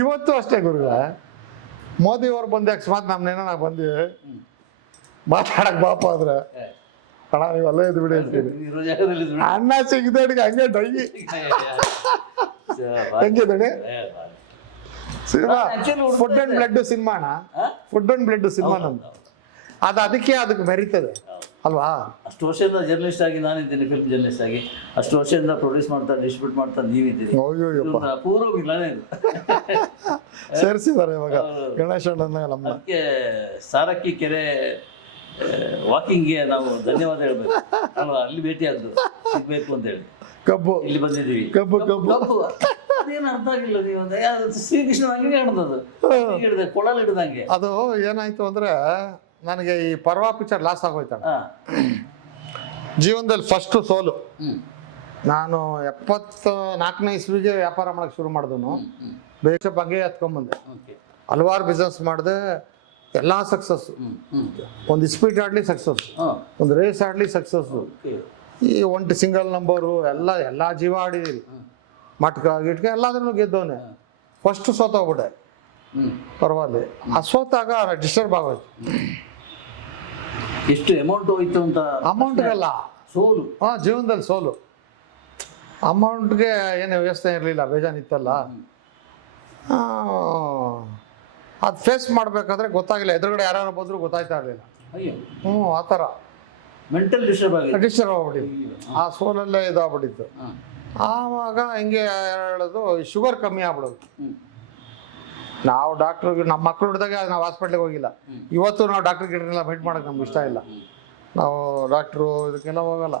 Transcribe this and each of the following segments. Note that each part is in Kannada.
ಇವತ್ತು ಅಷ್ಟೇ ಗುರುಗ ಮೋದಿ ಅವ್ರು ಬಂದು ಅಕಸ್ಮಾತ್ ನಮ್ನೇನೋ ನಾವು ಬಂದು ಮಾತಾಡಕ್ ಬಾಪ ಆದ್ರೆ ಅಣ್ಣ ನೀವು ಅಲ್ಲೇ ಇದ್ದು ಬಿಡಿ ಅಂತೀರಿ. ಅನ್ನ ಸಿಗದಡಿಗೆ ಹಂಗೆ ಡೈ ಹೆಂಗೆ ದಣಿ cinema food and blood cinema ಅಣ್ಣ. ಫುಡ್ ಅಂಡ್ ಬ್ಲಡ್ ಸಿನಿಮಾ ನಮ್ದು ಅದಕ್ಕೆ ಮೆರೀತದೆ ಅಲ್ವಾ. ಅಷ್ಟು ವರ್ಷದಿಂದ ಜರ್ನಲಿಸ್ಟ್ ಆಗಿ ನಾನಿದ್ದೀನಿ, ಫಿಲ್ಮ್ ಜರ್ನಲಿಸ್ಟ್ ಆಗಿ ಅಷ್ಟು ವರ್ಷದಿಂದ ಪ್ರೊಡ್ಯೂಸ್ ಮಾಡ್ತಾ ಡಿಸ್ಟ್ರಿಬ್ಯೂಟ್ ಮಾಡ್ತಾ ನೀವಿದ್ದೀರಿ. ಪೂರ್ವವಿಲ್ಲನೇ ಸೇರಿಸಿದ್ದಾರೆ ಇವಾಗ ಗಣೇಶ ನಮ್ಮ. ಅದಕ್ಕೆ ಸಾರಕ್ಕಿ ಕೆರೆ ವಾಕಿಂಗ್ಗೆ ನಾವು ಧನ್ಯವಾದ ಹೇಳ್ಬೇಕು ಅಲ್ವಾ. ಅಲ್ಲಿ ಭೇಟಿಯಾದ್ದು ಸಿಗ್ಬೇಕು ಅಂತ ಹೇಳಿ ಕಬ್ಬು ಇಲ್ಲಿ ಬಂದಿದ್ದೀವಿ. ಕಬ್ಬು ಕಬ್ಬು ಅದೇನು ಅರ್ಥ ಆಗಿಲ್ಲ. ನೀವು ಶ್ರೀಕೃಷ್ಣ ಹಂಗೆ ಹಿಡ್ದದು ಹಿಡ್ದೆ ಕೊಳಲ್ ಹಿಡ್ದಂಗೆ. ಅದು ಏನಾಯ್ತು ಅಂದ್ರೆ ನನಗೆ ಈ ಪರ್ವ ಪಿಕ್ಚರ್ ಲಾಸ್ ಆಗೋಯ್ತಾನೆ ಜೀವನದಲ್ಲಿ ಫಸ್ಟ್ ಸೋಲು. ನಾನು 74ನೇ ಇಸ್ವಿಗೆ ವ್ಯಾಪಾರ ಮಾಡಕ್ಕೆ ಶುರು ಮಾಡಿದನು. ಬೇಷ ಬಗ್ಗೆ ಹತ್ಕೊಂಡ್ಬಂದೆ, ಹಲವಾರು ಬಿಸ್ನೆಸ್ ಮಾಡಿದೆ, ಎಲ್ಲ ಸಕ್ಸಸ್ಸು. ಒಂದು ಇಸ್ಪೀಟ್ ಆಡಲಿ ಸಕ್ಸಸ್ಸು, ಒಂದು ರೇಸ್ ಆಡಲಿ ಸಕ್ಸಸ್ಸು, ಈ ಒಂಟಿ ಸಿಂಗಲ್ ನಂಬರು ಎಲ್ಲ ಜೀವ ಆಡಿದ್ದೀರಿ, ಮಟ್ಕ ಗಿಟ್ಕ ಎಲ್ಲಾದ್ರೂ ಗೆದ್ದವನೇ. ಫಸ್ಟ್ ಸೋತೋಗ್ಬಿಟ್ಟೆ ಪರವಾಗಿ. ಆ ಸೋತಾಗ ಡಿಸ್ಟರ್ಬ್ ಆಗೋಯ್ತು. ಎಷ್ಟು ಅಮೌಂಟ್ ಹೋಯ್ತು ಅಂತ? ಅಮೌಂಟ್ಗೆಲ್ಲ ಸೋಲು. ಜೀವನದಲ್ಲಿ ಸೋಲು. ಅಮೌಂಟ್ಗೆ ಏನು ವ್ಯವಸ್ಥೆ ಇರಲಿಲ್ಲ, ಬೇಜಾನಿತ್ತಲ್ಲ. ಅದು ಫೇಸ್ ಮಾಡಬೇಕಾದ್ರೆ ಗೊತ್ತಾಗಿಲ್ಲ, ಎದುರುಗಡೆ ಯಾರು ಬಂದರೂ ಗೊತ್ತಾಯ್ತಾ ಇರಲಿಲ್ಲ. ಆ ಥರ ಮೆಂಟಲ್ ಡಿಸ್ಟರ್ಬ್ ಆಗ್ಬಿಟ್ಟಿತ್ತು. ಆ ಸೋಲಲ್ಲೇ ಇದಾಗ್ಬಿಟ್ಟಿತ್ತು. ಆವಾಗ ಹಿಂಗೆ ಹೇಳೋದು ಶುಗರ್ ಕಮ್ಮಿ ಆಗ್ಬಿಡೋದು. ನಾವು ಡಾಕ್ಟ್ರಿಗೆ ನಮ್ಮ ಮಕ್ಕಳು ಹಿಡಿದಾಗ ನಾವು ಹಾಸ್ಪಿಟ್ಲಿಗೆ ಹೋಗಿಲ್ಲ. ಇವತ್ತು ನಾವು ಡಾಕ್ಟ್ರ್ ಗಿಟ್ರನ್ನೆಲ್ಲ ಮೀಟ್ ಮಾಡೋಕೆ ನಮ್ಗೆ ಇಷ್ಟ ಇಲ್ಲ. ನಾವು ಡಾಕ್ಟ್ರು ಇದಕ್ಕೆಲ್ಲ ಹೋಗಲ್ಲ.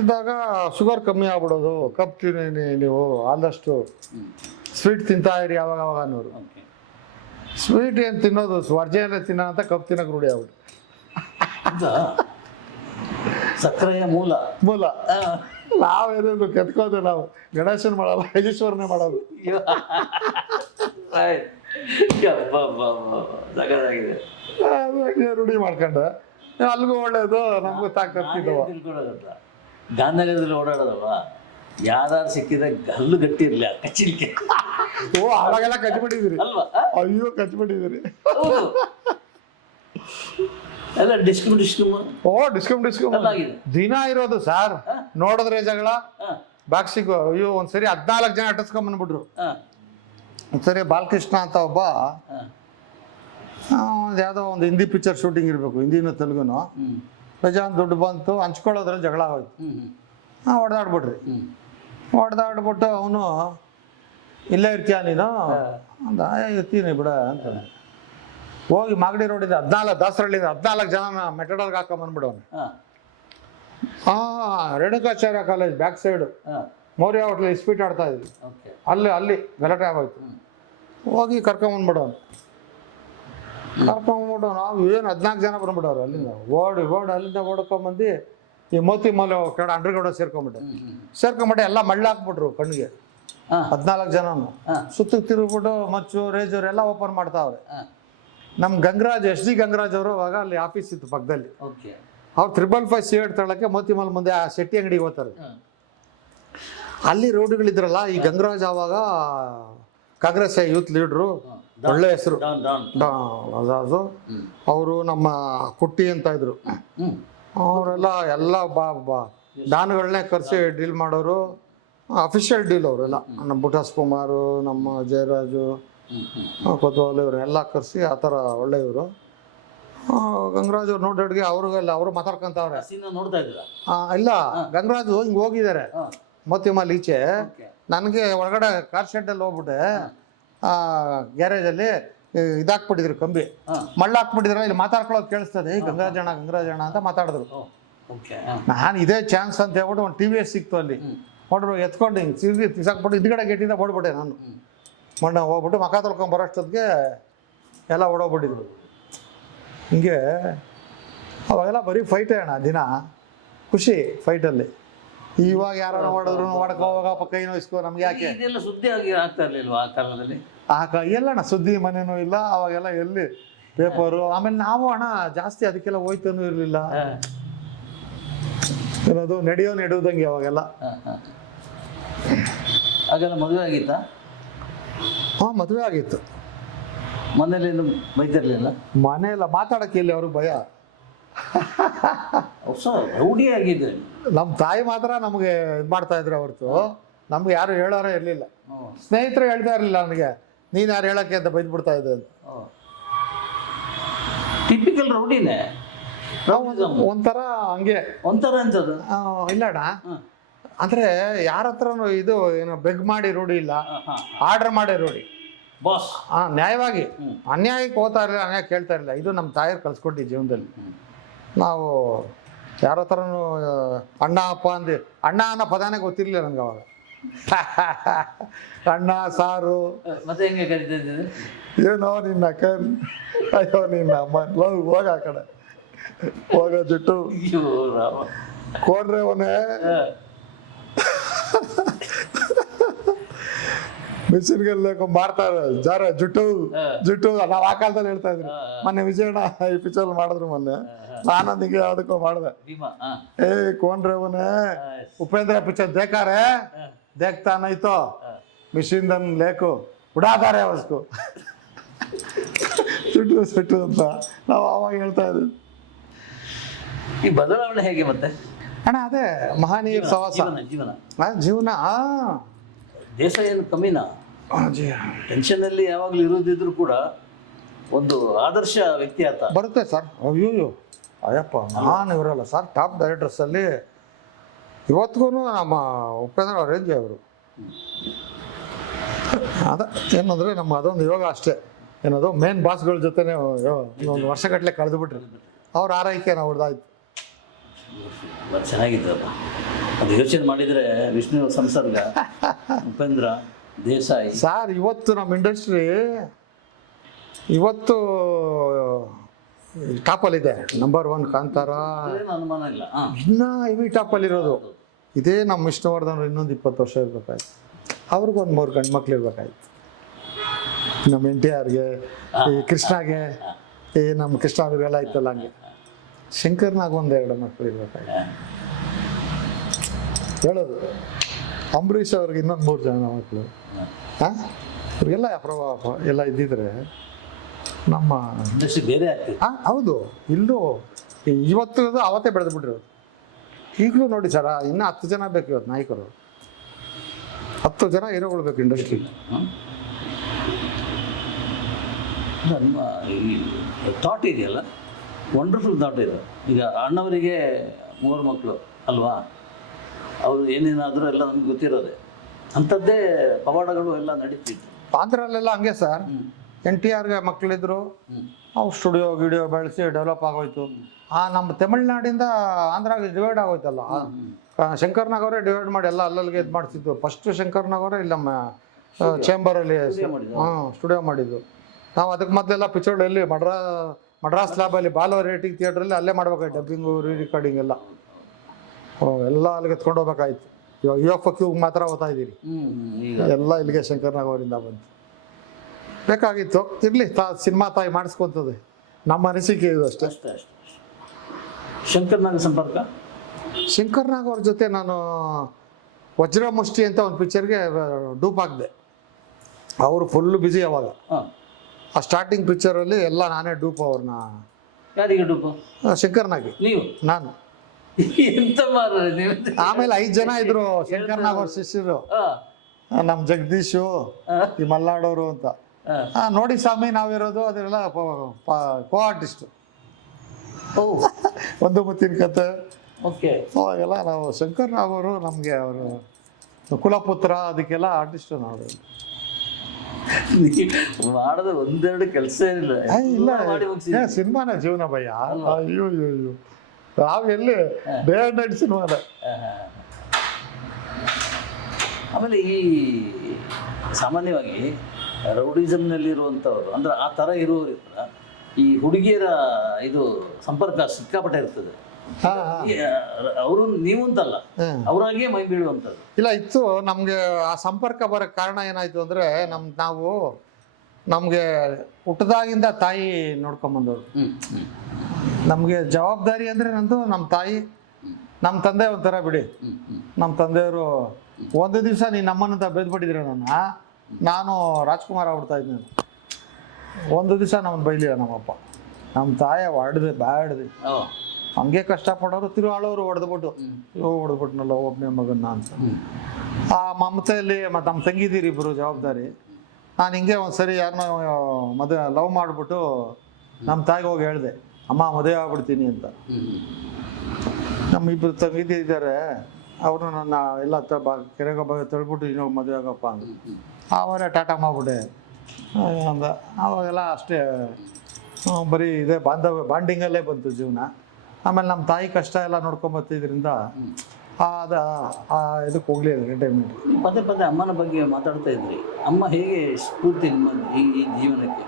ಇದ್ದಾಗ ಶುಗರ್ ಕಮ್ಮಿ ಆಗ್ಬಿಡೋದು. ಕಪ್ ತಿನ್ನಿ ನೀವು, ಆದಷ್ಟು ಸ್ವೀಟ್ ತಿಂತಾ ಇರಿ ಯಾವಾಗ ಅವಾಗ ಅನ್ನೋರು. ಸ್ವೀಟ್ ಏನು ತಿನ್ನೋದು, ವರ್ಜೆಯಲ್ಲೇ ತಿನ್ನೋ ಅಂತ ಕಪ್ ತಿನ್ನೋಕೆ ರೂಢಿ ಆಗ್ಬಿಟ್ಟು. ಸಕ್ಕರೆಯ ಮೂಲ ನಾವೇನು ಕೆತ್ಕೋದು, ನಾವು ಗಣೇಶನ್ ಮಾಡಲ್ಲ, ಯಜೇಶ್ವರನೇ ಮಾಡೋದು. ರೂಢಿ ಮಾಡ್ಕೊಂಡೆ. ಅಲ್ಲಿಗೂ ಒಳ್ಳೇದು, ನಮಗೂ ತಾಕತ್ತಿದ್ದವ. ಗಾಂಧಿನಗರದಲ್ಲಿ ಓಡಾಡೋದಲ್ವಾ, ಯಾರು ಸಿಕ್ಕಿದ ಹಲ್ಲು ಗಟ್ಟಿ ಇರಲಿ ಕಚ್ಚಿಲಿಕ್ಕೆ. ಅವಾಗೆಲ್ಲ ಕಚ್ಚಿಬಿಟ್ಟಿದ್ದೀರಿ ಅಲ್ವಾ? ಅಯ್ಯೋ ಕಚ್ಚಿಬಿಟ್ಟಿದ್ದೀರಿ. ಎಲ್ಲ ಡಿಸ್ಕಮ್ ದಿನ ಇರೋದು ಸರ್. ನೋಡಿದ್ರೆ ಜಗಳ ಬಾಕ್ಸಿಗೂ. ಅಯ್ಯೋ ಒಂದ್ಸರಿ 14 ಜನ ಅಟ್ಟಿಸ್ಕೊಂಬಂದ್ಬಿಟ್ರು. ಒಂದ್ಸರಿ ಬಾಲಕೃಷ್ಣ ಅಂತ ಒಬ್ಬ ಯಾವುದೋ ಒಂದು ಹಿಂದಿ ಪಿಕ್ಚರ್ ಶೂಟಿಂಗ್ ಇರಬೇಕು, ಹಿಂದಿನೂ ತೆಲುಗುನು. ಬೇಜಾನ್ ದುಡ್ಡು ಬಂತು, ಹಂಚ್ಕೊಳ್ಳೋದ್ರಲ್ಲಿ ಜಗಳ ಆಗೋಯ್ತು. ಹೊಡೆದಾಡ್ಬಿಟ್ಟು ಅವನು ಇಲ್ಲೇ ಇರ್ತೀಯ ನೀನು ಅಂದ. ಇರ್ತೀನಿ ಬಿಡ ಅಂತ ಹೋಗಿ ಮಾಗಡಿ ರೋಡಿಂದ 14 ದಾಸರಳ್ಳಿಂದ 14 ಜನ ಮೆಟಡರ್ಗೆ ಹಾಕೊಂಬಂದ್ಬಿಡವನು. Renukacharya college back side Maurya hotel ಇಸ್ಪೀಟ್ ಆಡ್ತಾ ಇದ್ವಿ. ಅಲ್ಲಿ ಗಲಾಟೆ ಆಗೋಯ್ತು. ಹೋಗಿ ಕರ್ಕೊಂಬಂದ್ಬಿಡೋನು. ನಾವು ಏನು 14 ಜನ ಬಂದ್ಬಿಡೋರು. ಅಲ್ಲಿಂದ ಓಡಿ ಅಲ್ಲಿಂದ ಓಡ್ಕೊಂಬಂದು ಈ ಮೋತಿ ಮಾಲೆ ಕೆಳ ಅಂಡ್ರಗೌಡ ಸೇರ್ಕೊಂಬಿಟ್ಟೆ ಎಲ್ಲ ಮಳ್ಳಾಕ್ಬಿಟ್ರು ಕಣ್ಣಿಗೆ. 14 ಜನನು ಸುತ್ತಕ್ಕೆ ತಿರುಗ್ಬಿಟ್ಟು ಮಚ್ಚು ರೇಜರ್ ಎಲ್ಲ ಓಪನ್ ಮಾಡ್ತಾವ್ರೆ. ನಮ್ಮ ಗಂಗರಾಜ್ SD ಗಂಗರಾಜ್ ಅವರು ಅವಾಗ ಅಲ್ಲಿ ಆಫೀಸ್ ಇತ್ತು ಪಕ್ಕದಲ್ಲಿ. ಅವ್ರು 555 C ತಗೊಳಕ್ಕೆ ಮೋತಿಮಾಲ್ ಮುಂದೆ ಆ ಶೆಟ್ಟಿ ಅಂಗಡಿಗೆ ಹೋಗ್ತಾರೆ. ಅಲ್ಲಿ ರೋಡ್ಗಳಿದ್ರಲ್ಲ, ಈ ಗಂಗರಾಜ್ ಆವಾಗ ಕಾಂಗ್ರೆಸ್ ಯೂತ್ ಲೀಡ್ರು, ಒಳ್ಳೆ ಹೆಸರು. ಅವರು ನಮ್ಮ ಕುಟ್ಟಿ ಅಂತ ಇದ್ರು. ಅವರೆಲ್ಲ ಡಾನ್ಗಳನ್ನೇ ಕರೆಸಿ ಡೀಲ್ ಮಾಡೋರು. ಅಫಿಷಿಯಲ್ ಡೀಲ್ ಅವರೆಲ್ಲ. ನಮ್ಮ ಬುಟಾಸ್ ಕುಮಾರು, ನಮ್ಮ ಜಯರಾಜು, ಕೊತ್ವಾಲ್ ಇವರೆಲ್ಲ ಕರೆಸಿ ಆ ಥರ ಒಳ್ಳೆಯವರು. ಗಂಗರಾಜ್ ಅವ್ರು ನೋಡೋಡ್ಗೆ ಅವರು ಮಾತಾಡ್ಕೊಂತವ್ರೆ. ಇಲ್ಲ, ಗಂಗರಾಜು ಹಿಂಗೆ ಹೋಗಿದ್ದಾರೆ ಮೋತಿಮಾಲ್ ಈಚೆ. ನನಗೆ ಒಳಗಡೆ ಕಾರ್ ಶೆಡ್ಡಲ್ಲಿ ಹೋಗ್ಬಿಟ್ಟೆ, ಗ್ಯಾರೇಜಲ್ಲಿ ಇದಾಕ್ಬಿಟ್ಟಿದ್ರು ಕಂಬಿ, ಮಳ್ಳಾಕ್ಬಿಟ್ಟಿದ್ರೆ. ಇಲ್ಲಿ ಮಾತಾಡ್ಕೊಳ್ಳೋದು ಕೇಳಿಸ್ತದೆ, ಗಂಗರಾಜಣ್ಣ ಅಂತ ಮಾತಾಡಿದ್ರು. ನಾನು ಇದೇ ಚಾನ್ಸ್ ಅಂತ ಹೇಳ್ಬಿಟ್ಟು ಒಂದು TVS ಸಿಕ್ತು ಅಲ್ಲಿ. ನೋಡ್ರು ಎತ್ಕೊಂಡು ಹಿಂಗೆ ಸಿಗಿ ತಿಸಾಕ್ಬಿಟ್ಟು ಇದ್ಗಡೆ ಗೇಟಿಂದ ಓಡ್ಬಿಟ್ಟೆ ನಾನು. ಮೊನ್ನೆ ಹೋಗ್ಬಿಟ್ಟು ಮಕ ತೊಳ್ಕೊಂಡು ಬರೋಷ್ಟೊತ್ತಿಗೆ ಎಲ್ಲ ಓಡೋಗ್ಬಿಟ್ಟಿದ್ರು. ಹಿಂಗೆ ಅವಾಗೆಲ್ಲ ಬರೀ ಫೈಟೇ ಅಣ್ಣ, ದಿನ ಖುಷಿ ಫೈಟಲ್ಲಿ. ಇವಾಗ ಯಾರು ಮಾಡಿದ್ರು ಹೋಗಪ್ಪ ಕೈ ನೋಯಿಸ್ಕೋ, ನಮ್ಗೆ ಯಾಕೆ ಸುದ್ದಿ ಆಗಿ ಆಗ್ತಾ ಇರ್ಲಿಲ್ವಾ ಆ ಕಾಲದಲ್ಲಿ? ಎಲ್ಲಣ್ಣ ಸುದ್ದಿ ಮನೇನೂ ಇಲ್ಲ ಅವಾಗೆಲ್ಲ, ಎಲ್ಲಿ ಪೇಪರು. ಆಮೇಲೆ ನಾವು ಅಣ್ಣ ಜಾಸ್ತಿ ಅದಕ್ಕೆಲ್ಲ ಹೋಯ್ತನೂ ಇರಲಿಲ್ಲ. ಏನದು ನೆಡುವುದಂಗೆ ಅವಾಗೆಲ್ಲ. ಆಗೆಲ್ಲ ಮದುವೆ ಆಗಿತ್ತಾ? ಹಾಂ, ಮದುವೆ ಆಗಿತ್ತು. ಮನೇಲಿ ಏನು ಬೈತಿರ್ಲಿಲ್ಲ? ಮನೆಯಲ್ಲ ಮಾತಾಡೋಕ್ಕೆ ಇಲ್ಲಿ ಅವ್ರಿಗೆ ಭಯ. ಹೊಸ ರೌಡಿ ಆಗಿದೆ. ನಮ್ಮ ತಾಯಿ ಮಾತ್ರ ನಮಗೆ ಇದು ಮಾಡ್ತಾ ಇದ್ರು ಹೊರತು ನಮ್ಗೆ ಯಾರು ಹೇಳೋರೇ ಇರಲಿಲ್ಲ. ಸ್ನೇಹಿತರು ಹೇಳ್ತಾ ಇರಲಿಲ್ಲ ನನಗೆ, ನೀನು ಯಾರು ಹೇಳೋಕ್ಕೆ ಅಂತ ಬೈದ್ಬಿಡ್ತಾ ಇದ್ದೆ ಅಂತ. ಟಿಪಿಕಲ್ ರೌಡಿನೇ. ಒಂಥರ ಹಂಗೆ ಒಂಥರ ಅನ್ಸೋದು. ಇಲ್ಲಣ್ಣ, ಅಂದರೆ ಯಾರ ಹತ್ರನೂ ಇದು ಏನೋ ಬೆಗ್ ಮಾಡಿ ರೂಢಿ ಇಲ್ಲ, ಆರ್ಡರ್ ಮಾಡಿ ರೂಢಿ. ಬಾಸ್ ನ್ಯಾಯವಾಗಿ ಅನ್ಯಾಯಕ್ಕೆ ಹೋಗ್ತಾ ಇರಲಿಲ್ಲ, ಅನ್ಯಾಯ ಕೇಳ್ತಾ ಇರಲಿಲ್ಲ. ಇದು ನಮ್ಮ ತಾಯಿಯರು ಕಲ್ಸ್ಕೊಟ್ಟಿದ್ದು ಜೀವನದಲ್ಲಿ. ನಾವು ಯಾರ ಹತ್ರನೂ ಅಣ್ಣ ಅಪ್ಪ ಅಂದು, ಅಣ್ಣ ಅನ್ನೋ ಪದಾನೇ ಗೊತ್ತಿರಲಿಲ್ಲ ನನಗೆ ಅವಾಗ. ಅಣ್ಣ ಸಾರು ಮತ್ತೆ ಹೆಂಗೆ ಕರಿತಾ ಇದ್ದೀವಿ? ಏನೋ ನಿನ್ನ ಅಕ್ಕ, ಅಯ್ಯೋ ನಿನ್ನ ಅಮ್ಮ, ಹೋಗ ಆ ಕಡೆ ಹೋಗ ಜುಟ್ಟು ಕೋಡ್ರೆ ಅವನೇ ಮಿಷಿನ್ಗೆಲ್ಲ ಮಾಡ್ತಾರೆ ಜಾರ ಜುಟ್ಟು ಜುಟ್ಟು. ನಾವು ಆ ಕಾಲದಲ್ಲಿ ಹೇಳ್ತಾ ಇದ್ರಿ. ಮೊನ್ನೆ ವಿಜಯಣ್ಣ ಈ ಪಿಕ್ಚರ್ ಮಾಡಿದ್ರು ಮೊನ್ನೆ, ನಾನೊಂದಿಗೆ ಯಾವುದಕ್ಕೋ ಮಾಡಿದೆ. ಏ ಕೋನ್ರೆ ಅವನೇ ಉಪೇಂದ್ರ ಪಿಕ್ಚರ್ ದೇಕಾರೆ देखता नहीं तो ಮಿಷಿನ್ ದನ್ ಲೇಕು ಉಡಾತಾರೆ ಅವಸ್ಕು ಸುಟ್ಟು ಸುಟ್ಟು ಅಂತ ನಾವು ಆವಾಗ ಹೇಳ್ತಾ ಇದ್ವಿ. ಈ ಬದಲಾವಣೆ ಹೇಗೆ ಮತ್ತೆ ಅಣ್ಣ? ಅದೇ ಮಹನೀಯರ ಸಹವಾಸ, ಜೀವನ. ದೇಶ ಏನು ಕಮ್ಮಿನಾ? ಟೆನ್ಷನ್ ಅಲ್ಲಿ ಯಾವಾಗಲೂ ಇರೋದಿದ್ರು ಕೂಡ ಒಂದು ಆದರ್ಶ ವ್ಯಕ್ತಿ ಆತ ಬರುತ್ತೆ ಸರ್. ಅಯ್ಯೋ ಅಯ್ಯಪ್ಪ, ನಾನು ಇವರಲ್ಲ ಸರ್, ಟಾಪ್ ಡೈರೆಕ್ಟರ್ಸಲ್ಲಿ ಇವತ್ತಿಗೂ ನಮ್ಮ ಉಪೇಂದ್ರ ರೇಂಜ್ ಅವರು. ಅದ ಏನಂದರೆ ನಮ್ಮ ಅದೊಂದು ಯೋಗ ಅಷ್ಟೇ. ಏನದು ಮೇನ್ ಬಾಸ್ಗಳ ಜೊತೆನೇ ಒಂದು ವರ್ಷಗಟ್ಟಲೆ ಕಳೆದು ಬಿಟ್ರಿ. ಅವ್ರ ಆರೈಕೆ ನಾವು ಹೊಡೆದಾಯ್ತು. ಚೆನ್ನಾಗಿದ್ದಪ್ಪ ಅದು ಯೋಚನೆ ಮಾಡಿದರೆ. ವಿಷ್ಣು ಸಂಸರ್ಗ, ಉಪೇಂದ್ರ, ದೇಸಾಯಿ ಸರ್. ಇವತ್ತು ನಮ್ಮ ಇಂಡಸ್ಟ್ರಿ ಇವತ್ತು ಟಾಪಲ್ಲಿದೆ. ನಂಬರ್ 1 ಕಾಂತಾರ, ಅನುಮಾನ ಇಲ್ಲ. ಇನ್ನೂ ಇವಿ ಟಾಪಲ್ಲಿರೋದು. ಇದೇ ನಮ್ಮ ವಿಷ್ಣುವರ್ಧನ್ ಇನ್ನೊಂದು 20 ವರ್ಷ ಇರ್ಬೇಕಾಯ್ತು. ಅವ್ರಿಗೊಂದು 3 ಗಂಡು ಮಕ್ಳು ಇರ್ಬೇಕಾಯ್ತು. ನಮ್ಮ NTRಗೆ, ಈ ಕೃಷ್ಣಗೆ, ಈ ನಮ್ಮ ಕೃಷ್ಣ ಅವ್ರಿಗೆಲ್ಲ ಇತ್ತಲ್ಲ ಹಂಗೆ. ಶಂಕರ್ನಾಗ 1-2 ಮಕ್ಕಳು ಇರ್ಬೇಕಾಯ್ತು ಹೇಳೋದು. ಅಂಬರೀಷ್ ಅವ್ರಿಗೆ ಇನ್ನೊಂದು 3 ಜನ ಮಕ್ಕಳು. ಹಾಂ, ಅವ್ರಿಗೆಲ್ಲ ಪ್ರಭಾವ ಎಲ್ಲ ಇದ್ದಿದ್ರೆ ನಮ್ಮ ಬೇರೆ ಆಗ್ತದೆ. ಹೌದು. ಇಲ್ಲೂ ಇವತ್ತು ಅವತ್ತೇ ಬೆಳೆದು ಬಿಟ್ಟಿರೋದು. ಈಗಲೂ ನೋಡಿ ಸರ, ಇನ್ನೂ 10 ಜನ ಬೇಕು ಇವತ್ತು ನಾಯಕರು. 10 ಜನ ಹೀರೋಗಳು ಬೇಕು ಇಂಡಸ್ಟ್ರಿ. ನಮ್ಮ ಈ ಥಾಟ್ ಇದೆಯಲ್ಲ, ವಂಡರ್ಫುಲ್ ಥಾಟ್ ಇದೆ. ಈಗ ಅಣ್ಣವರಿಗೆ 3 ಮಕ್ಕಳು ಅಲ್ವಾ? ಅವರು ಏನೇನಾದರೂ ಎಲ್ಲ ನಮ್ಗೆ ಗೊತ್ತಿರೋದೆ. ಅಂಥದ್ದೇ ಪವಾಡಗಳು ಎಲ್ಲ ನಡೀತಿತ್ತು ಆಂಧ್ರಲ್ಲೆಲ್ಲ ಹಂಗೆ ಸರ್. NTRಗೆ ಮಕ್ಕಳಿದ್ರು, ಅವ್ರು ಸ್ಟುಡಿಯೋ ಗಿಡಿಯೋ ಬೆಳೆಸಿ ಡೆವಲಪ್ ಆಗೋಯ್ತು. ನಮ್ಮ ತಮಿಳ್ನಾಡಿಂದ ಆಂಧ್ರಾಗೆ ಡಿವೈಡ್ ಆಗೋಯ್ತಲ್ಲ. ಶಂಕರ್ನಾಗ್ ಅವರೇ ಡಿವೈಡ್ ಮಾಡಿ ಎಲ್ಲ ಅಲ್ಲಲ್ಲಿಗೆ ಇದು ಮಾಡಿಸಿದ್ದು. ಫಸ್ಟು ಶಂಕರ್ನಾಗ್ ಅವರೇ ಇಲ್ಲಿ ನಮ್ಮ ಚೇಂಬರಲ್ಲಿ ಸ್ಟುಡಿಯೋ ಮಾಡಿದ್ದು. ನಾವು ಅದಕ್ಕೆ ಮೊದಲೆಲ್ಲ ಪಿಕ್ಚರ್ ಎಲ್ಲಿ ಮಡ್ರಾಸ್ ಲ್ಯಾಬಲ್ಲಿ ಬಾಲೋ ರೇಟಿಂಗ್ ಥಿಯೇಟ್ರಲ್ಲಿ ಅಲ್ಲೇ ಮಾಡ್ಬೇಕಾಯ್ತು. ಡಬ್ಬಿಂಗು, ರಿಕಾರ್ಡಿಂಗ್ ಎಲ್ಲ ಎಲ್ಲ ಅಲ್ಲಿಗೆ ಎತ್ಕೊಂಡು ಹೋಗ್ಬೇಕಾಯ್ತು. ಇವಾಗ UFQ ಮಾತ್ರ ಓದ್ತಾ ಇದ್ದೀರಿ. ಎಲ್ಲ ಇಲ್ಲಿಗೆ ಶಂಕರ್ನಾಗ್ ಅವರಿಂದ ಬಂತು. ಬೇಕಾಗಿತ್ತು, ಇರಲಿ, ಸಿನಿಮಾ ತಾಯಿ ಮಾಡಿಸ್ಕೊತದೆ, ನಮ್ಮ ಅನಿಸಿಕೆ ಇದು ಅಷ್ಟೇ. ಶಂಕರ್ನಾಗ್ ಸಂಪರ್ಕ? ಶಂಕರ್ನಾಗ್ ಅವ್ರ ಜೊತೆ ನಾನು ವಜ್ರಮುಷ್ಟಿ ಅಂತ ಒಂದು ಪಿಕ್ಚರ್ಗೆ ಡೂಪ್ ಹಾಕಿದೆ. ಅವರು ಫುಲ್ಲು ಬ್ಯುಸಿ ಅವಾಗ. ಆ ಸ್ಟಾರ್ಟಿಂಗ್ ಪಿಕ್ಚರಲ್ಲಿ ಎಲ್ಲ ನಾನೇ ಡೂಪ್ ಅವ್ರನ್ನ. ಯಾರಿಗೆ ಡೂಪು? ಶಂಕರ್ನಾಗಿ. ನೀವು? ನಾನು. ಎಂತ ಆಮೇಲೆ 5 ಜನ ಇದ್ರು ಶಂಕರ್ನಾಗ್ ಅವ್ರ ಶಿಷ್ಯರು. ನಮ್ಮ ಜಗದೀಶು, ಈ ಮಲ್ನಾಡೋರು ಅಂತ. ನೋಡಿ ಸ್ವಾಮಿ, ನಾವಿರೋದು ಅದೆಲ್ಲ ಕೋ ಆರ್ಟಿಸ್ಟು. ಒಂದು ಮುತ್ತಿನ ಕತೆ. ಅವಾಗೆಲ್ಲ ನಾವು ಶಂಕರ್ನಾಗ್ ಅವರು ನಮಗೆ ಅವರು ಕುಲಪುತ್ರ, ಅದಕ್ಕೆಲ್ಲ ಆರ್ಟಿಸ್ಟು ನಾವು. ಮಾಡಿದ್ರೆ 1-2 ಕೆಲಸ ಏನಿಲ್ಲ. ಇಲ್ಲ, ಸಿನಿಮಾನೇ ಜೀವನ ಭಯ. ಅಯ್ಯೋ ಅಯ್ಯೋ, ನಾವು ಎಲ್ಲಿ ಡೇ ಅಂಡ್ ನೈಟ್ ಸಿನಿಮಾದ. ಆಮೇಲೆ ಈ ಸಾಮಾನ್ಯವಾಗಿ ರೌಡಿಸಮ್ನಲ್ಲಿರುವಂಥವ್ರು ಅಂದ್ರೆ ಆ ಥರ ಇರುವವರಿಂದ ಈ ಹುಡುಗಿಯರ ಇದು ಸಂಪರ್ಕ ಸಿಕ್ಕಾಪಟ್ಟೆ ಇರ್ತದೆ. ಅವರು ನೀವು ಅಂತಲ್ಲ, ಅವರಾಗಿಯೇ ಮೈ ಬೀಳುವಂಥದ್ದು. ಇಲ್ಲ, ಇತ್ತು ನಮಗೆ ಆ ಸಂಪರ್ಕ ಬರೋಕ್ಕೆ ಕಾರಣ ಏನಾಯಿತು ಅಂದರೆ, ನಾವು ನಮಗೆ ಹುಟ್ಟದಾಗಿಂದ ತಾಯಿ ನೋಡ್ಕೊಂಬಂದವರು. ನಮಗೆ ಜವಾಬ್ದಾರಿ ಅಂದರೆ ನಂದು ನಮ್ಮ ತಾಯಿ. ನಮ್ಮ ತಂದೆ ಒಂಥರ ಬಿಡಿ. ನಮ್ಮ ತಂದೆಯವರು ಒಂದು ದಿವಸ ನೀನು ನಮ್ಮನ್ನಂತ ಬೆದ್ಬಿಟ್ಟಿದ್ರೆ ನಾನು ರಾಜ್ಕುಮಾರ್ ಆಗ್ಬಿಡ್ತಾ ಇದ್ದೆ. ಒಂದು ದಿವಸ ನಮ್ಮನ್ನು ಬೈಲಿಲ್ಲ ನಮ್ಮಪ್ಪ, ನಮ್ಮ ತಾಯ ಹೊಡೆದೆ ಬ್ಯಾಡ್ದೆ. ಹಂಗೆ ಕಷ್ಟಪಡೋರು ತಿರುವಾಳೋರು ಹೊಡೆದ್ಬಿಟ್ಟು ಹೊಡೆದ್ಬಿಟ್ನಲ್ಲ ಒಬ್ಬನೇ ಮಗನ್ನ ಅಂತ. ಆ ಮಮತೆಯಲ್ಲಿ ಮತ್ತು ನಮ್ಮ ತಂಗಿದ್ದೀರಿ ಇಬ್ಬರು ಜವಾಬ್ದಾರಿ. ನಾನು ಹಿಂಗೆ ಒಂದು ಸರಿ ಯಾರನ್ನ ಲವ್ ಮಾಡಿಬಿಟ್ಟು ನಮ್ಮ ತಾಯಿಗೆ ಹೋಗಿ ಹೇಳಿದೆ, ಅಮ್ಮ ಮದುವೆ ಆಗ್ಬಿಡ್ತೀನಿ ಅಂತ. ನಮ್ಮ ಇಬ್ಬರು ತಂಗಿದ್ದಿದ್ದಾರೆ, ಅವರು ನನ್ನ ಎಲ್ಲ ಕೆರೆಗೆ ತಳ್ಬಿಟ್ಟು ಇನ್ನೊಬ್ಬ ಮದುವೆ ಆಗಪ್ಪ ಅಂತ. ಅವರೇ ಟಾಟಾ ಮಾಡ್ಬಿಟ್ಟೆ ಅಂದ. ಅವಾಗೆಲ್ಲ ಅಷ್ಟೇ ಬರೀ ಇದೇ ಬಾಂಡಿಂಗಲ್ಲೇ ಬಂತು ಜೀವನ. ಆಮೇಲೆ ನಮ್ಮ ತಾಯಿ ಕಷ್ಟ ಎಲ್ಲ ನೋಡ್ಕೊಂಬತ್ತಿದ್ರಿಂದ ಇದಕ್ಕೆ ಹೋಗಲಿಲ್ಲ ರಿಟೈರ್ಮೆಂಟ್. ಪದೇ ಪದೇ ಅಮ್ಮನ ಬಗ್ಗೆ ಮಾತಾಡ್ತಾ ಇದ್ರಿ. ಅಮ್ಮ ಹೇಗೆ ಸ್ಫೂರ್ತಿ ನಿಮ್ಮ ಈ ಜೀವನಕ್ಕೆ?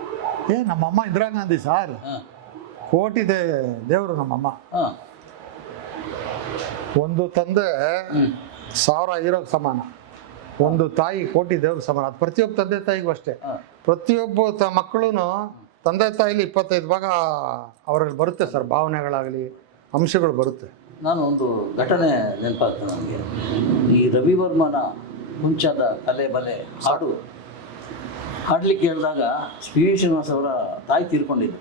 ನಮ್ಮಮ್ಮ ಇಂದಿರಾ ಗಾಂಧಿ ಸಾರ್, ಕೋಟಿ ದೇವರು ನಮ್ಮಮ್ಮ. ಒಂದು ತಂದೆ 1000 ಹೀರೋಗೆ ಸಮಾನ, ಒಂದು ತಾಯಿ ಕೋಟಿ ದೇವ್ರಿಗೆ ಸಮಾನ. ಅದು ಪ್ರತಿಯೊಬ್ಬ ತಂದೆ ತಾಯಿಗೂ ಅಷ್ಟೇ. ಪ್ರತಿಯೊಬ್ಬ ಮಕ್ಕಳು ತಂದೆ ತಾಯಿಲಿ 25 ಭಾಗ ಅವರಲ್ಲಿ ಬರುತ್ತೆ ಸರ್, ಭಾವನೆಗಳಾಗಲಿ ಅಂಶಗಳು ಬರುತ್ತೆ. ನಾನು ಒಂದು ಘಟನೆ ನೆನಪಾಗ್ತದೆ ನನಗೆ. ಈ ರವಿವರ್ಮನ ಹುಂಚಾದ ಕಲೆ ಬಲೆ ಹಾಡು ಹಾಡಲಿಕ್ಕೆ ಹೇಳಿದಾಗ ಪಿ ವಿ ಶ್ರೀನಿವಾಸ್ ಅವರ ತಾಯಿ ತೀರ್ಕೊಂಡಿದ್ದು.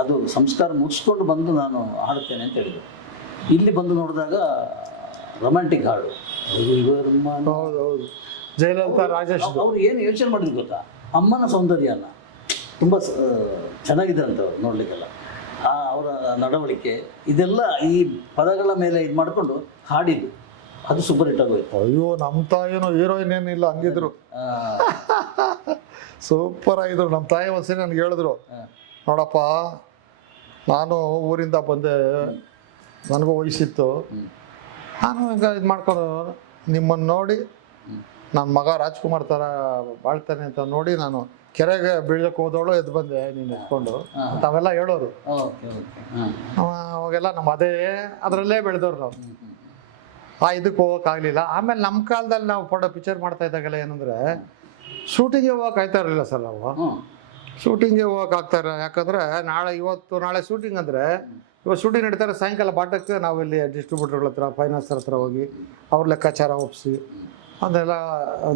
ಅದು ಸಂಸ್ಕಾರ ಮುಗಿಸ್ಕೊಂಡು ಬಂದು ನಾನು ಹಾಡುತ್ತೇನೆ ಅಂತ ಹೇಳಿದ್ರು. ಇಲ್ಲಿ ಬಂದು ನೋಡಿದಾಗ ರೊಮ್ಯಾಂಟಿಕ್ ಹಾಡು ರವಿವರ್ಮನ. ಹೌದು, ಜಯಲಲಿತಾ, ರಾಜೇಶ್. ಅವ್ರು ಏನು ಯೋಚನೆ ಮಾಡಿದ್ರು ಗೊತ್ತಾ, ಅಮ್ಮನ ಸೌಂದರ್ಯನ ತುಂಬ ಚೆನ್ನಾಗಿದೆ ಅಂತ ಅವ್ರು ನೋಡಲಿಕ್ಕೆಲ್ಲ. ಅವರ ನಡವಳಿಕೆ ಇದೆಲ್ಲ ಈ ಪದಗಳ ಮೇಲೆ ಇದು ಮಾಡಿಕೊಂಡು ಹಾಡಿದ್ದು, ಅದು ಸೂಪರ್ ಹಿಟ್ ಆಗೋಯ್ತು. ಅಯ್ಯೋ, ನಮ್ಮ ತಾಯಿನೂ ಹೀರೋಯಿನ್ ಏನಿಲ್ಲ, ಹಂಗಿದ್ರು ಸೂಪರ್ ಆಗಿದ್ರು. ನಮ್ಮ ತಾಯಿ ಒಂದ್ಸರಿ ನನಗೆ ಹೇಳಿದ್ರು, ನೋಡಪ್ಪ ನಾನು ಊರಿಂದ ಬಂದೆ, ನನಗೂ ವಯಸ್ಸಿತ್ತು, ನಾನು ಈಗ ಇದು ಮಾಡ್ಕೊಂಡು ನಿಮ್ಮನ್ನು ನೋಡಿ ನನ್ನ ಮಗ ರಾಜ್ಕುಮಾರ್ ಥರ ಬಾಳ್ತಾನೆ ಅಂತ ನೋಡಿ ನಾನು ಕೆರೆಗೆ ಬೀಳಕ್ಕೆ ಹೋದವಳು ಎದ್ದು ಬಂದೆ ನೀನು ಎತ್ಕೊಂಡು ಅಂತ ಅವೆಲ್ಲ ಹೇಳೋರು. ಅವಾಗೆಲ್ಲ ನಮ್ಮ ಅದರಲ್ಲೇ ಬೆಳೆದವ್ರು ನಾವು. ಇದಕ್ಕೆ ಹೋಗೋಕ್ಕಾಗಲಿಲ್ಲ. ಆಮೇಲೆ ನಮ್ಮ ಕಾಲದಲ್ಲಿ ನಾವು ಪಿಕ್ಚರ್ ಮಾಡ್ತಾ ಇದ್ದಾಗೆಲ್ಲ ಏನಂದರೆ ಶೂಟಿಂಗ್ಗೆ ಹೋಗೋಕೆ ಆಯ್ತಾ ಇರಲಿಲ್ಲ ಸರ್. ನಾವು ಶೂಟಿಂಗ್ಗೆ ಹೋಗೋಕೆ ಆಗ್ತಾ ಇರಲಿಲ್ಲ. ಯಾಕಂದರೆ ನಾಳೆ ಶೂಟಿಂಗ್ ಅಂದರೆ ಇವಾಗ ಶೂಟಿಂಗ್ ನಡೀತಾರೆ, ಸಾಯಂಕಾಲ ಬಾಟಕ್ಕೆ ನಾವು ಇಲ್ಲಿ ಡಿಸ್ಟ್ರಿಬ್ಯೂಟರ್ಗಳ ಹತ್ರ, ಫೈನಾನ್ಸರ್ ಹತ್ರ ಹೋಗಿ ಅವ್ರ ಲೆಕ್ಕಾಚಾರ ಒಪ್ಪಿಸಿ ಅದೆಲ್ಲ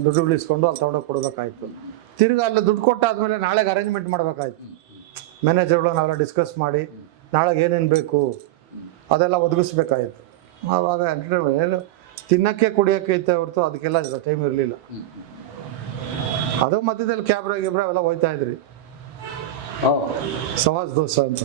ದುಡ್ಡು ಉಳಿಸ್ಕೊಂಡು ಅಲ್ಲಿ ತಗೊಂಡೋಗಿ ಕೊಡಬೇಕಾಯ್ತು. ತಿರ್ಗಿ ಅಲ್ಲಿ ದುಡ್ಡು ಕೊಟ್ಟಾದ್ಮೇಲೆ ನಾಳೆಗೆ ಅರೇಂಜ್ಮೆಂಟ್ ಮಾಡಬೇಕಾಯ್ತು. ಮ್ಯಾನೇಜರ್ಗಳು ನಾವೆಲ್ಲ ಡಿಸ್ಕಸ್ ಮಾಡಿ ನಾಳೆಗೆ ಏನೇನು ಬೇಕು ಅದೆಲ್ಲ ಒದಗಿಸ್ಬೇಕಾಯ್ತು. ಆವಾಗ ಎಂಟರ್ಟೈನ್ಮೆಂಟ್ ತಿನ್ನೋಕ್ಕೆ ಕುಡಿಯೋಕ್ಕೆ ಇತ್ತು ಹೊರತು ಅದಕ್ಕೆಲ್ಲ ಟೈಮ್ ಇರಲಿಲ್ಲ. ಅದು ಮಧ್ಯದಲ್ಲಿ ಕ್ಯಾಬ್ರಾ ಗಿಬ್ರಾ ಅವೆಲ್ಲ ಹೋಯ್ತಾ ಇದ್ರಿ, ಸವಾಸ್ ದೋಸೆ ಅಂತ.